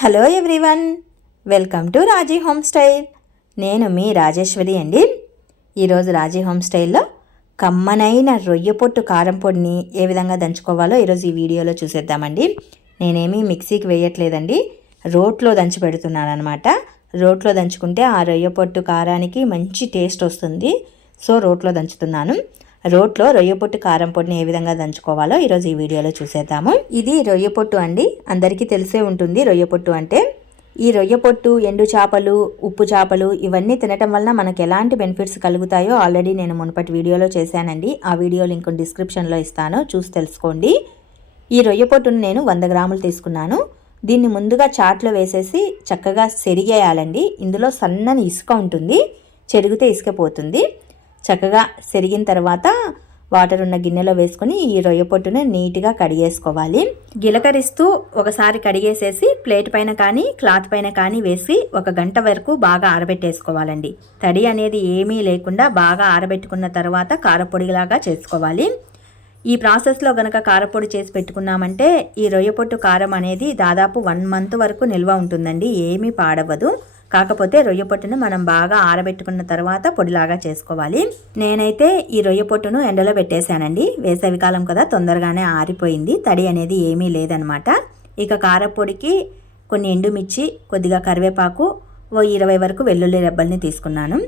Hello everyone welcome to Raji home style. నేను మీ రాజేశ్వరి అండి. ఈరోజు రాజీ హోమ్ స్టైల్లో కమ్మనైన రొయ్య పొట్టు కారం పొడిని ఏ విధంగా దంచుకోవాలో ఈరోజు ఈ వీడియోలో చూసేద్దామండి. నేనేమీ మిక్సీకి వేయట్లేదండి. రోట్లో దంచి పెడుతున్నాను అనమాట రోట్లో దంచుకుంటే ఆ రొయ్య పొట్టు కారానికి మంచి టేస్ట్ వస్తుంది. సో రోట్లో దంచుతున్నాను. రోట్లో రొయ్య పొట్టు కారం పొడిని ఏ విధంగా దంచుకోవాలో ఈరోజు ఈ వీడియోలో చూసేద్దాము. ఇది రొయ్య పొట్టు అండి. అందరికీ తెలిసే ఉంటుంది రొయ్య పొట్టు అంటే. ఈ రొయ్య పొట్టు ఎండు చేపలు ఉప్పు చేపలు ఇవన్నీ తినటం వలన మనకు ఎలాంటి బెనిఫిట్స్ కలుగుతాయో ఆల్రెడీ నేను మునుపటి వీడియోలో చేశానండి. ఆ వీడియో లింక్ డిస్క్రిప్షన్లో ఇస్తాను. చూసి తెలుసుకోండి. ఈ రొయ్య పొట్టును నేను వంద గ్రాములు తీసుకున్నాను. దీన్ని ముందుగా చాట్లో వేసేసి చక్కగా సెరిగేయాలండి. ఇందులో సన్నని ఇసుక ఉంటుంది. చెరిగితే ఇసుక పోతుంది. చక్కగా సెరిగిన తర్వాత వాటర్ ఉన్న గిన్నెలో వేసుకొని ఈ రొయ్య పొట్టును నీట్గా కడిగేసుకోవాలి. గిలకరిస్తూ ఒకసారి కడిగేసేసి ప్లేట్ పైన కానీ క్లాత్ పైన కానీ వేసి ఒక గంట వరకు బాగా ఆరబెట్టేసుకోవాలండి. తడి అనేది ఏమీ లేకుండా బాగా ఆరబెట్టుకున్న తర్వాత కారపొడిలాగా చేసుకోవాలి. ఈ ప్రాసెస్లో గనక కారపొడి చేసి పెట్టుకున్నామంటే ఈ రొయ్య పొట్టు కారం అనేది దాదాపు వన్ మంత్ వరకు నిల్వ ఉంటుందండి ఏమీ పాడవదు కాకపోతే రొయ్య పొట్టును మనం బాగా ఆరబెట్టుకున్న తర్వాత పొడిలాగా చేసుకోవాలి. నేనైతే ఈ రొయ్య పొట్టును ఎండలో పెట్టేశానండి. వేసవికాలం కదా తొందరగానే ఆరిపోయింది. తడి అనేది ఏమీ లేదనమాట. ఇక కారపొడికి కొన్ని ఎండుమిర్చి కొద్దిగా కరివేపాకు ఓ ఇరవై వరకు వెల్లుల్లి రెబ్బల్ని తీసుకున్నాను.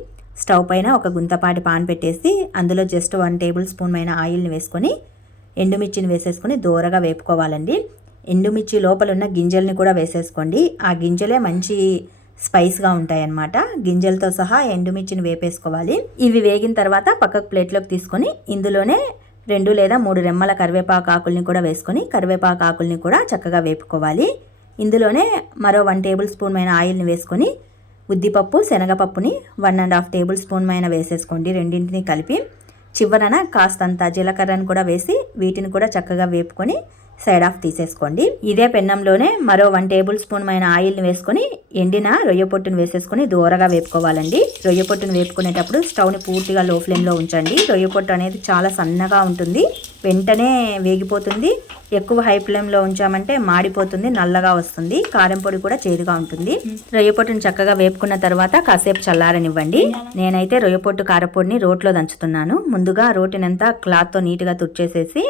స్టవ్ పైన ఒక గుంతపాటి పాన్ పెట్టేసి అందులో జస్ట్ వన్ టేబుల్ స్పూన్ అయిన ఆయిల్ని వేసుకొని ఎండుమిర్చిని వేసేసుకొని దూరగా వేపుకోవాలండి. ఎండుమిర్చి లోపల ఉన్న గింజల్ని కూడా వేసేసుకోండి. ఆ గింజలే మంచి స్పైస్గా ఉంటాయన్నమాట. గింజలతో సహా ఎండుమిర్చిని వేపేసుకోవాలి. ఇవి వేగిన తర్వాత పక్కకు ప్లేట్లోకి తీసుకొని ఇందులోనే రెండు లేదా మూడు రెమ్మల కరివేపాకు ఆకుల్ని కూడా వేసుకొని కరివేపాకు ఆకుల్ని కూడా చక్కగా వేపుకోవాలి. ఇందులోనే మరో వన్ టేబుల్ స్పూన్ అయిన ఆయిల్ని వేసుకొని ఉద్దిపప్పు శనగపప్పుని one and half tablespoon మైన వేసేసుకోండి. రెండింటిని కలిపి చివరన కాస్తంత జీలకర్రను కూడా వేసి వీటిని కూడా చక్కగా వేపుకొని సైడ్ ఆఫ్ తీసేసుకోండి. ఇదే పెన్నంలోనే మరో వన్ టేబుల్ స్పూన్ అయిన ఆయిల్ని వేసుకొని ఎండిన రొయ్య పొట్టును వేసేసుకొని దూరగా వేపుకోవాలండి. రొయ్య పొట్టును వేపుకునేటప్పుడు స్టవ్ని పూర్తిగా లో ఫ్లేమ్లో ఉంచండి. రొయ్య పొట్టు అనేది చాలా సన్నగా ఉంటుంది. వెంటనే వేగిపోతుంది. ఎక్కువ హై ఫ్లేమ్లో ఉంచామంటే మాడిపోతుంది నల్లగా వస్తుంది. కారం పొడి కూడా చేదుగా ఉంటుంది. రొయ్య పొట్టును చక్కగా వేపుకున్న తర్వాత కాసేపు చల్లారనివ్వండి. నేనైతే రొయ్య పొట్టు కారపొడిని రోట్లో దంచుతున్నాను. ముందుగా రోటినంతా క్లాత్తో నీట్గా తుడిచేసేసి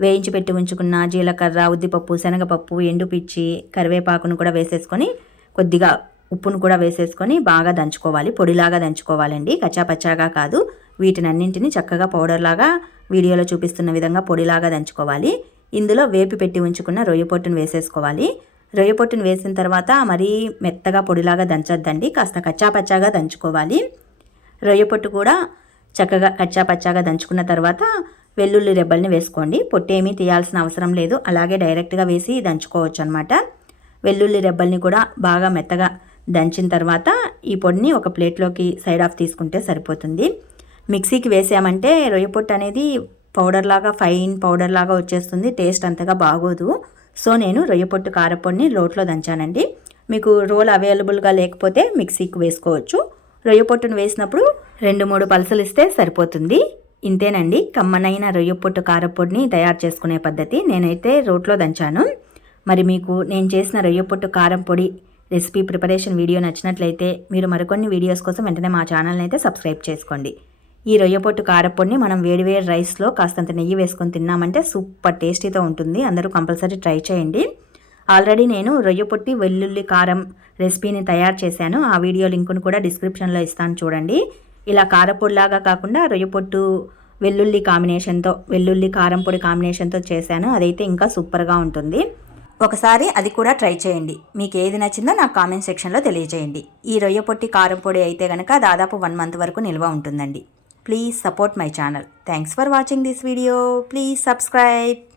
వేయించి పెట్టి ఉంచుకున్న జీలకర్ర ఉద్దిపప్పు శనగపప్పు ఎండుపిచ్చి కరివేపాకును కూడా వేసేసుకొని కొద్దిగా ఉప్పును కూడా వేసేసుకొని బాగా దంచుకోవాలి. పొడిలాగా దంచుకోవాలండి. కచ్చాపచ్చాగా కాదు. వీటినన్నింటినీ చక్కగా పౌడర్ లాగా వీడియోలో చూపిస్తున్న విధంగా పొడిలాగా దంచుకోవాలి. ఇందులో వేపి పెట్టి ఉంచుకున్న రొయ్య పొట్టును వేసేసుకోవాలి. రొయ్య పొట్టును వేసిన తర్వాత మరీ మెత్తగా పొడిలాగా దంచొద్దండి. కాస్త కచ్చాపచ్చాగా దంచుకోవాలి. రొయ్య పొట్టు కూడా చక్కగా కచ్చాపచ్చాగా దంచుకున్న తర్వాత వెల్లుల్లి రెబ్బల్ని వేసుకోండి. పొట్టు తీయాల్సిన అవసరం లేదు. అలాగే డైరెక్ట్గా వేసి దంచుకోవచ్చు అనమాట వెల్లుల్లి రెబ్బల్ని కూడా బాగా మెత్తగా దంచిన తర్వాత ఈ పొడిని ఒక ప్లేట్లోకి సైడ్ ఆఫ్ తీసుకుంటే సరిపోతుంది. మిక్సీకి వేసామంటే రొయ్య పొట్టు అనేది పౌడర్ లాగా ఫైన్ పౌడర్ లాగా వచ్చేస్తుంది. టేస్ట్ అంతగా బాగోదు. సో నేను రొయ్య పొట్టు కారపొడిని లోట్లో దంచానండి. మీకు రోల్ అవైలబుల్గా లేకపోతే మిక్సీకి వేసుకోవచ్చు. రొయ్య పొట్టును వేసినప్పుడు రెండు మూడు పలసలు ఇస్తే సరిపోతుంది. ఇంతేనండి. కమ్మనైన రొయ్య పొట్టు కారపొడిని తయారు చేసుకునే పద్ధతి నేనైతే రోట్లో దంచాను. మరి మీకు నేను చేసిన రొయ్య పొట్టు కారం పొడి రెసిపీ ప్రిపరేషన్ వీడియో నచ్చినట్లయితే మీరు మరికొన్ని వీడియోస్ కోసం వెంటనే మా ఛానల్ని అయితే సబ్స్క్రైబ్ చేసుకోండి. ఈ రొయ్య పొట్టు కారపొడిని మనం వేడివేడి రైస్లో కాస్తంత నెయ్యి వేసుకొని తిన్నామంటే సూపర్ టేస్టీతో ఉంటుంది. అందరూ కంపల్సరీ ట్రై చేయండి. ఆల్రెడీ నేను రొయ్య పొట్టి వెల్లుల్లి కారం రెసిపీని తయారు చేశాను. ఆ వీడియో లింకును కూడా డిస్క్రిప్షన్లో ఇస్తాను చూడండి. ఇలా కారపొడిలాగా కాకుండా రొయ్య పొట్టు వెల్లుల్లి కాంబినేషన్తో వెల్లుల్లి కారం పొడి కాంబినేషన్తో చేశాను. అదైతే ఇంకా సూపర్గా ఉంటుంది. ఒకసారి అది కూడా ట్రై చేయండి. మీకు ఏది నచ్చిందో నాకు కామెంట్ సెక్షన్లో తెలియజేయండి. ఈ రొయ్య పొట్టి కారం పొడి అయితే కనుక దాదాపు వన్ మంత్ వరకు నిల్వ ఉంటుందండి. Please support my channel. Thanks for watching this video. Please subscribe.